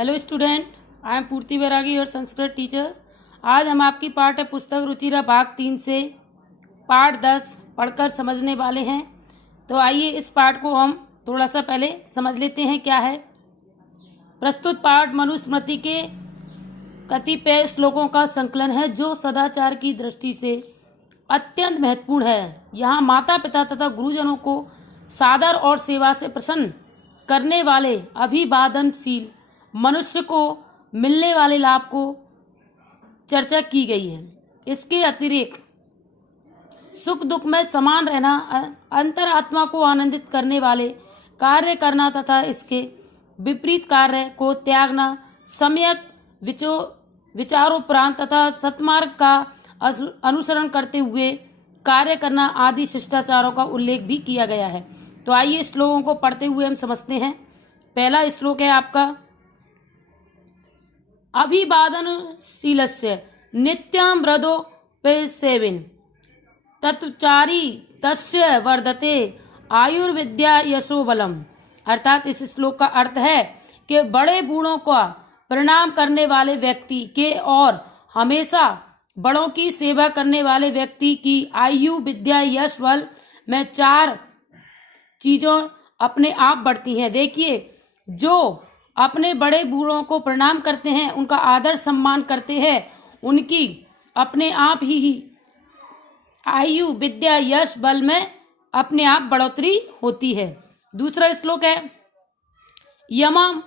Hello student, I am पूर्ति बैरागी और Sanskrit teacher. आज हम आपकी पाठ्य पुस्तक रुचिरा भाग 3 से पाठ 10 पढ़कर समझने वाले हैं। तो आइए इस पाठ को हम थोड़ा सा पहले समझ लेते हैं क्या है। प्रस्तुत पाठ मनुस्मृति के कतिपय श्लोकों का संकलन है जो सदाचार की दृष्टि से अत्यंत महत्वपूर्ण है। यहाँ माता पिता तथा गुरुजनों को सादर और सेवा से प्रसन्न करने वाले अभिवादनशील मनुष्य को मिलने वाले लाभ को चर्चा की गई है। इसके अतिरिक्त सुख दुख में समान रहना, अंतरात्मा को आनंदित करने वाले कार्य करना तथा इसके विपरीत कार्य को त्यागना, सम्यक विचारोपरांत तथा सत्मार्ग का अनुसरण करते हुए कार्य करना आदि शिष्टाचारों का उल्लेख भी किया गया है। तो आइए श्लोकों को पढ़ते हुए हम समझते हैं। पहला श्लोक है आपका, अभिवादनशीलस्य नित्यं व्रतोपसेविन् तत्चारी तस्य वर्धते आयुर्विद्या यशो बलम। अर्थात इस श्लोक का अर्थ है कि बड़े बूढ़ों का प्रणाम करने वाले व्यक्ति के और हमेशा बड़ों की सेवा करने वाले व्यक्ति की आयु, विद्या, यश, बल में 4 चीज़ों अपने आप बढ़ती हैं। देखिए, जो अपने बड़े बूढ़ों को प्रणाम करते हैं, उनका आदर सम्मान करते हैं, उनकी अपने आप ही आयु, विद्या, यश, बल में अपने आप बढ़ोतरी होती है। दूसरा श्लोक है, यमं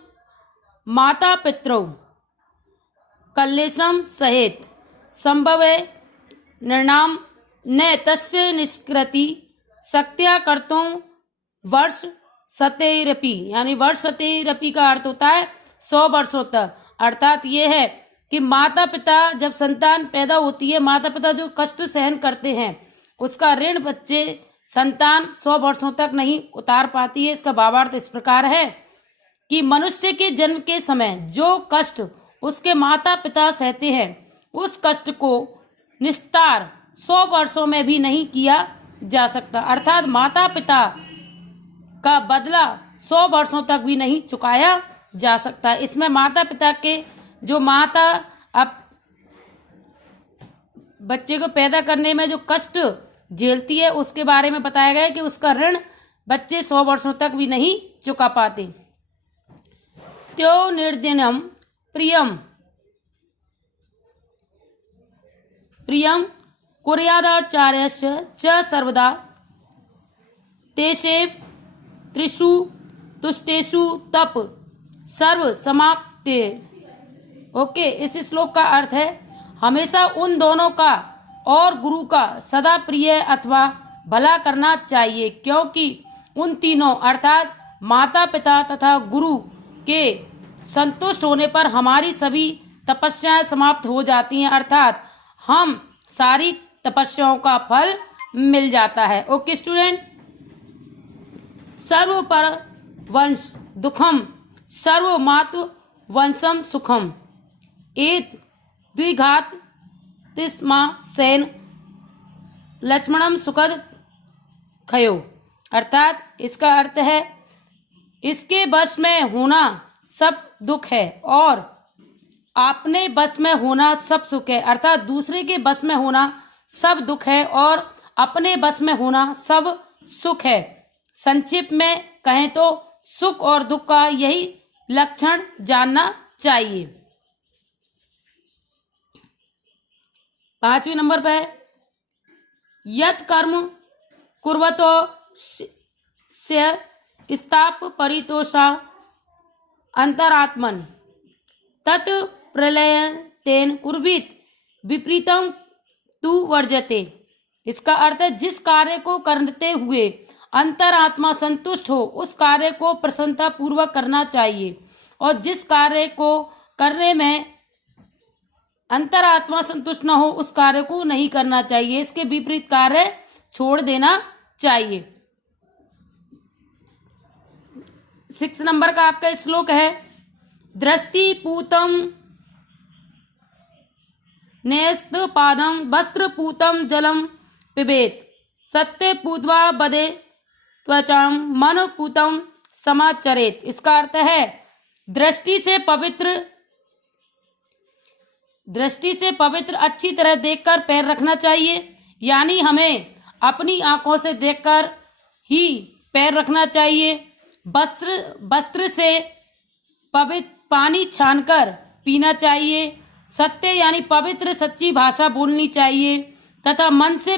माता पितरौ कलेशम सहेत संभवे निर्णाम न तस्य निष्कृति शक्त्या कर्तुं वर्ष सतेरपि। यानी वर्ष सतेरपि का अर्थ होता है 100 वर्षों तक। अर्थात ये है कि माता पिता जब संतान पैदा होती है, माता पिता जो कष्ट सहन करते हैं उसका ऋण बच्चे संतान 100 वर्षों तक नहीं उतार पाती है। इसका भावार्थ इस प्रकार है कि मनुष्य के जन्म के समय जो कष्ट उसके माता पिता सहते हैं, उस कष्ट को निस्तार 100 वर्षों में भी नहीं किया जा सकता। अर्थात माता पिता का बदला 100 वर्षों तक भी नहीं चुकाया जा सकता। इसमें माता पिता के जो माता अब बच्चे को पैदा करने में जो कष्ट झेलती है उसके बारे में बताया गया है कि उसका ऋण बच्चे 100 वर्षों तक भी नहीं चुका पाते। त्यो निर्दिनम प्रियम कुर्यादाचार्यस्य च सर्वदा तेषेव त्रिषु तुष्टेषु तप सर्व समाप्ते। ओके, इस श्लोक का अर्थ है, हमेशा उन दोनों का और गुरु का सदा प्रिय अथवा भला करना चाहिए, क्योंकि उन तीनों अर्थात माता पिता तथा गुरु के संतुष्ट होने पर हमारी सभी तपस्याएं समाप्त हो जाती हैं। अर्थात हम सारी तपस्याओं का फल मिल जाता है। ओके स्टूडेंट, सर्व पर वंश दुखम सर्व मातु वंशम सुखम एत द्विघात तिस्मा सेन लक्ष्मणम सुखद खयो। अर्थात इसका अर्थ है, इसके बस में होना सब दुख है और अपने बस में होना सब सुख है। अर्थात दूसरे के बस में होना सब दुख है और अपने बस में होना सब सुख है। संक्षिप्त में कहें तो सुख और दुख का यही लक्षण जानना चाहिए। 5वें नंबर पे, यत् कर्म कुर्वतो से स्ताप परितोषा अंतरात्मन तत् प्रलय तेन कुर्वीत विपरीतम तु वर्जते। इसका अर्थ है, जिस कार्य को करते हुए अंतरात्मा संतुष्ट हो उस कार्य को प्रसन्नता पूर्वक करना चाहिए, और जिस कार्य को करने में अंतरात्मा संतुष्ट न हो उस कार्य को नहीं करना चाहिए। इसके विपरीत कार्य छोड़ देना चाहिए। 6 नंबर का आपका श्लोक है, दृष्टिपूतम नेस्त पादम वस्त्रपूतम जलम पिबेत सत्य पूतवा बदे त्वचाम मन पूतम समाचरेत। इसका अर्थ है दृष्टि से पवित्र अच्छी तरह देखकर पैर रखना चाहिए, यानी हमें अपनी आंखों से देखकर ही पैर रखना चाहिए। वस्त्र से पवित्र पानी छानकर पीना चाहिए। सत्य यानी पवित्र सच्ची भाषा बोलनी चाहिए तथा मन से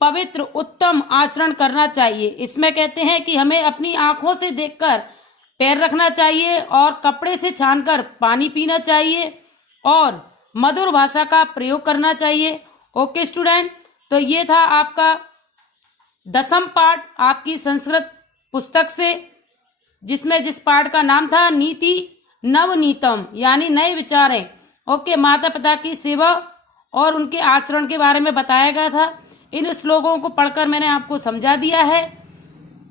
पवित्र उत्तम आचरण करना चाहिए। इसमें कहते हैं कि हमें अपनी आंखों से देखकर पैर रखना चाहिए और कपड़े से छानकर पानी पीना चाहिए और मधुर भाषा का प्रयोग करना चाहिए। ओके स्टूडेंट, तो ये था आपका 10वां पाठ आपकी संस्कृत पुस्तक से, जिसमें जिस पाठ का नाम था नीति नवनीतम यानी नए विचारें। ओके, माता पिता की सेवा और उनके आचरण के बारे में बताया गया था। इन श्लोकों को पढ़कर मैंने आपको समझा दिया है।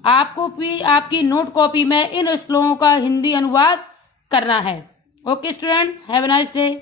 आपको भी आपकी नोट कॉपी में इन श्लोकों का हिंदी अनुवाद करना है। Okay student, have a nice day.